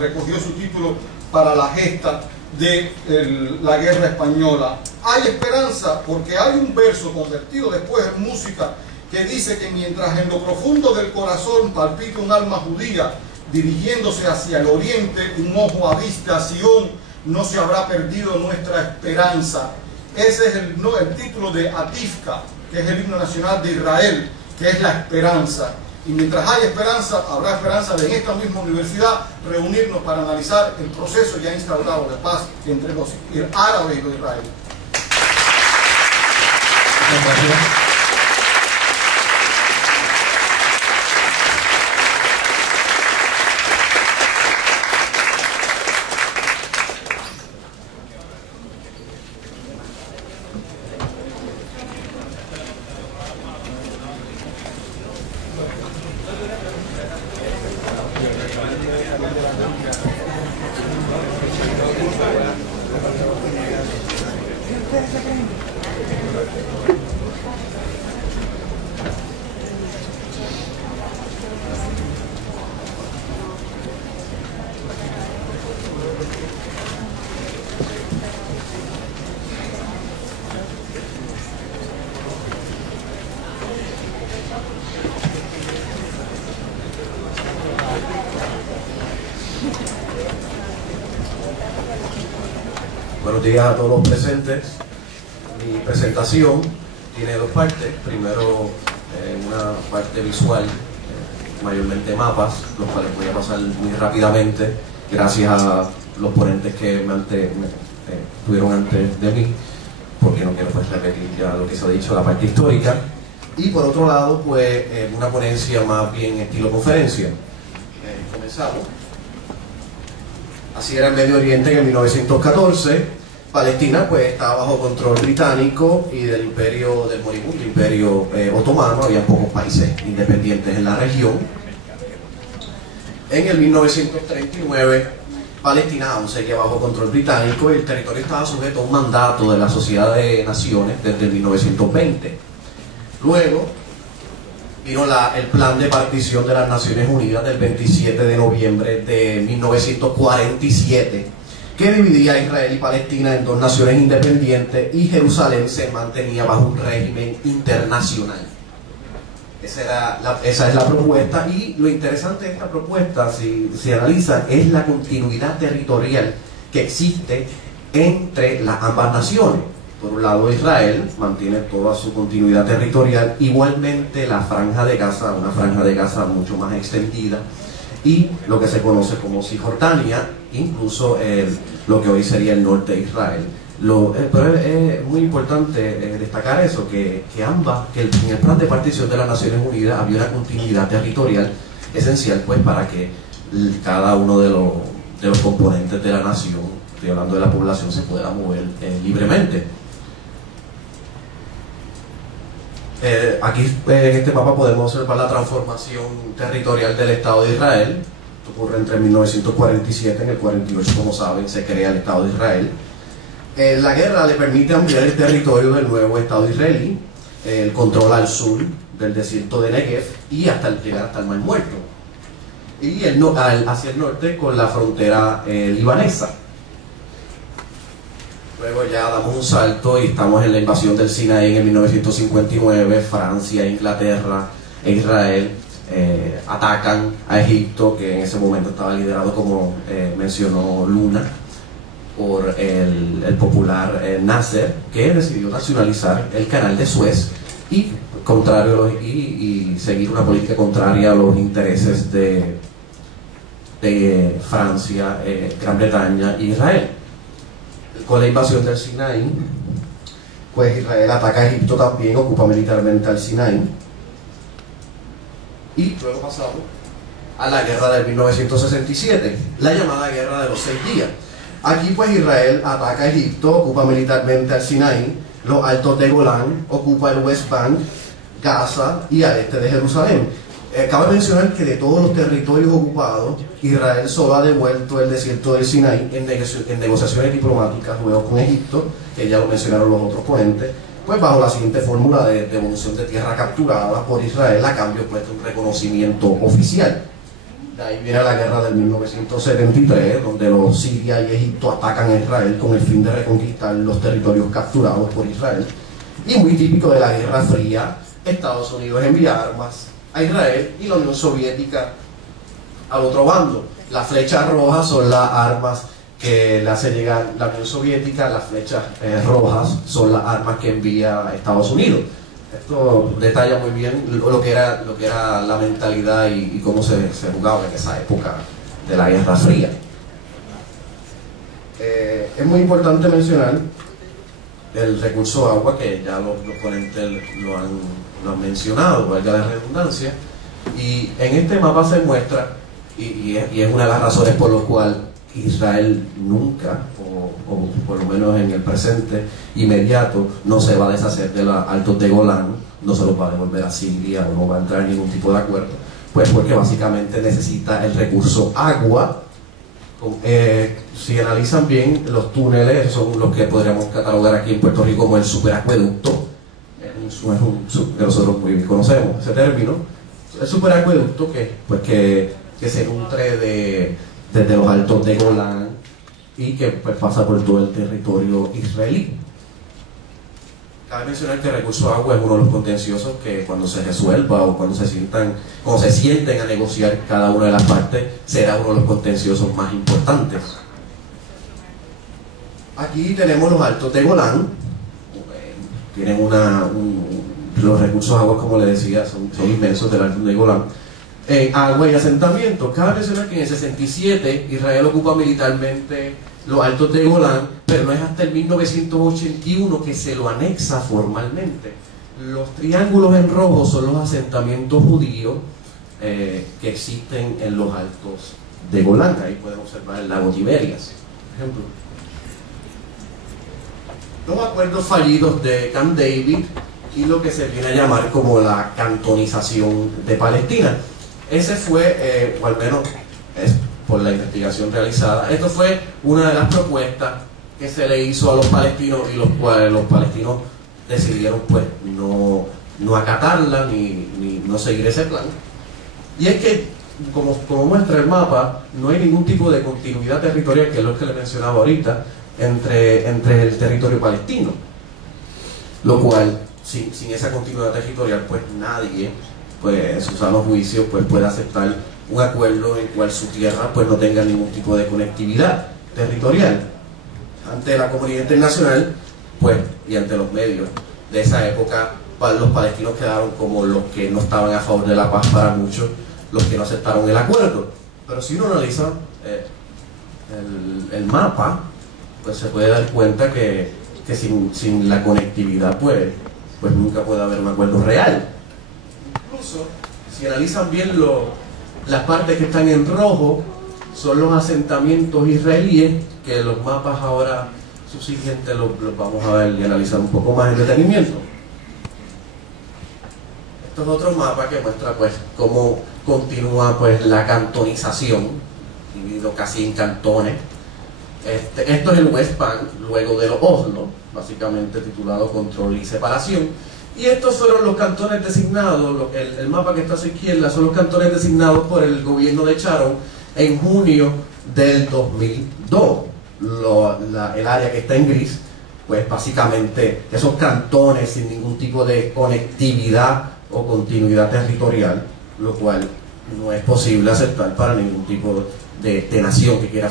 recogió su título para la gesta de la guerra española. Hay esperanza porque hay un verso convertido después en música que dice que mientras en lo profundo del corazón palpita un alma judía dirigiéndose hacia el oriente, un ojo avista a Sion, no se habrá perdido nuestra esperanza. Ese es el título de Atifka, que es el himno nacional de Israel, que es la esperanza. Y mientras hay esperanza, habrá esperanza de en esta misma universidad reunirnos para analizar el proceso ya instaurado de paz entre los árabes y los israelíes. Muchas gracias. Buenos días a todos los presentes. Mi presentación tiene dos partes. Primero, una parte visual, mayormente mapas, los cuales voy a pasar muy rápidamente, gracias a los ponentes que estuvieron antes de mí, porque no quiero repetir ya lo que se ha dicho, la parte histórica. Y por otro lado, pues una ponencia más bien estilo conferencia. Comenzamos. Así era el Medio Oriente en el 1914. Palestina pues estaba bajo control británico y del imperio del moribundo imperio otomano. Había pocos países independientes en la región. En el 1939 Palestina aún seguía bajo control británico y el territorio estaba sujeto a un mandato de la Sociedad de Naciones desde el 1920. Luego vino el plan de partición de las Naciones Unidas del 27 de noviembre de 1947, que dividía a Israel y Palestina en dos naciones independientes y Jerusalén se mantenía bajo un régimen internacional. Esa es la propuesta, y lo interesante de esta propuesta, si se analiza, es la continuidad territorial que existe entre ambas naciones. Por un lado, Israel mantiene toda su continuidad territorial, igualmente la Franja de Gaza, una Franja de Gaza mucho más extendida, y lo que se conoce como Cisjordania, incluso lo que hoy sería el norte de Israel. Pero es muy importante destacar eso, que en el plan de partición de las Naciones Unidas había una continuidad territorial esencial, pues, para que cada uno de los componentes de la nación, estoy hablando de la población, se pueda mover libremente. Aquí en este mapa podemos observar la transformación territorial del Estado de Israel. Esto ocurre entre 1947 y el 48, como saben, se crea el Estado de Israel. La guerra le permite ampliar el territorio del nuevo Estado israelí, el control al sur del desierto de Negev y llegar hasta el Mar Muerto, y hacia el norte con la frontera libanesa. Luego ya damos un salto y estamos en la invasión del Sinaí en el 1959. Francia, Inglaterra e Israel atacan a Egipto, que en ese momento estaba liderado, como mencionó Luna, por el popular Nasser, que decidió nacionalizar el canal de Suez y seguir una política contraria a los intereses de Francia, Gran Bretaña e Israel. Con la invasión del Sinaí, pues Israel ataca a Egipto también, ocupa militarmente al Sinaí, y luego pasamos a la guerra de 1967, la llamada guerra de los 6 días. Aquí pues Israel ataca a Egipto, ocupa militarmente al Sinaí, los altos de Golán, ocupa el West Bank, Gaza y al este de Jerusalén. Cabe mencionar que de todos los territorios ocupados, Israel solo ha devuelto el desierto del Sinaí en negociaciones diplomáticas luego con Egipto, que ya lo mencionaron los otros ponentes, pues bajo la siguiente fórmula de devolución de tierra capturada por Israel a cambio pues, de un reconocimiento oficial. De ahí viene la guerra del 1973, donde los Siria y Egipto atacan a Israel con el fin de reconquistar los territorios capturados por Israel. Y muy típico de la Guerra Fría, Estados Unidos envía armas a Israel y la Unión Soviética al otro bando. Las flechas rojas son las armas que le hace llegar la Unión Soviética, las flechas rojas son las armas que envía a Estados Unidos. Esto detalla muy bien lo que era la mentalidad y cómo se jugaba en esa época de la Guerra Fría. Es muy importante mencionar el recurso agua, que ya los ponentes lo han mencionado, valga la redundancia, y en este mapa se muestra, y es una de las razones por las cuales Israel nunca, o por lo menos en el presente inmediato, no se va a deshacer de los altos de Golán, no se los va a devolver a Siria, o no va a entrar en ningún tipo de acuerdo, pues porque básicamente necesita el recurso agua. Si analizan bien, los túneles son los que podríamos catalogar aquí en Puerto Rico como el superacueducto. Que nosotros muy bien conocemos ese término. El superacueducto que se nutre desde los altos de Golán y que pues pasa por todo el territorio israelí. Cabe mencionar que el recurso agua es uno de los contenciosos que cuando se resuelva o cuando se sienten a negociar cada una de las partes, será uno de los contenciosos más importantes. Aquí tenemos los altos de Golán. Tienen los recursos agua, como les decía, son inmensos del alto de Golán. Agua y asentamiento. Cabe mencionar que en el 67 Israel ocupa militarmente los altos de Golán, pero no es hasta el 1981 que se lo anexa formalmente. Los triángulos en rojo son los asentamientos judíos que existen en los altos de Golán. Ahí podemos observar el lago Tiberias, por ejemplo. Los acuerdos fallidos de Camp David y lo que se viene a llamar como la cantonización de Palestina. Ese fue, o al menos es por la investigación realizada, esto fue una de las propuestas que se le hizo a los palestinos y los cuales los palestinos decidieron pues no acatarla ni no seguir ese plan. Y es que, como muestra el mapa, no hay ningún tipo de continuidad territorial, que es lo que le mencionaba ahorita, entre el territorio palestino, lo cual sin esa continuidad territorial pues nadie pues en su sano juicio pues puede aceptar un acuerdo en el cual su tierra pues no tenga ningún tipo de conectividad territorial. Ante la comunidad internacional pues y ante los medios de esa época, los palestinos quedaron como los que no estaban a favor de la paz, para muchos los que no aceptaron el acuerdo. Pero si uno analiza el mapa, pues se puede dar cuenta que sin la conectividad pues nunca puede haber un acuerdo real. Incluso si analizan bien las partes que están en rojo son los asentamientos israelíes, que los mapas ahora subsiguientes los vamos a ver y analizar un poco más en detenimiento. Estos otros mapas que muestra pues cómo continúa pues la cantonización, dividido casi en cantones. Esto es el West Bank, luego de los Oslo, básicamente titulado Control y Separación. Y estos fueron los cantones designados, el mapa que está a su izquierda, son los cantones designados por el gobierno de Sharon en junio del 2002. El área que está en gris, pues básicamente esos cantones sin ningún tipo de conectividad o continuidad territorial, lo cual no es posible aceptar para ningún tipo de nación que quiera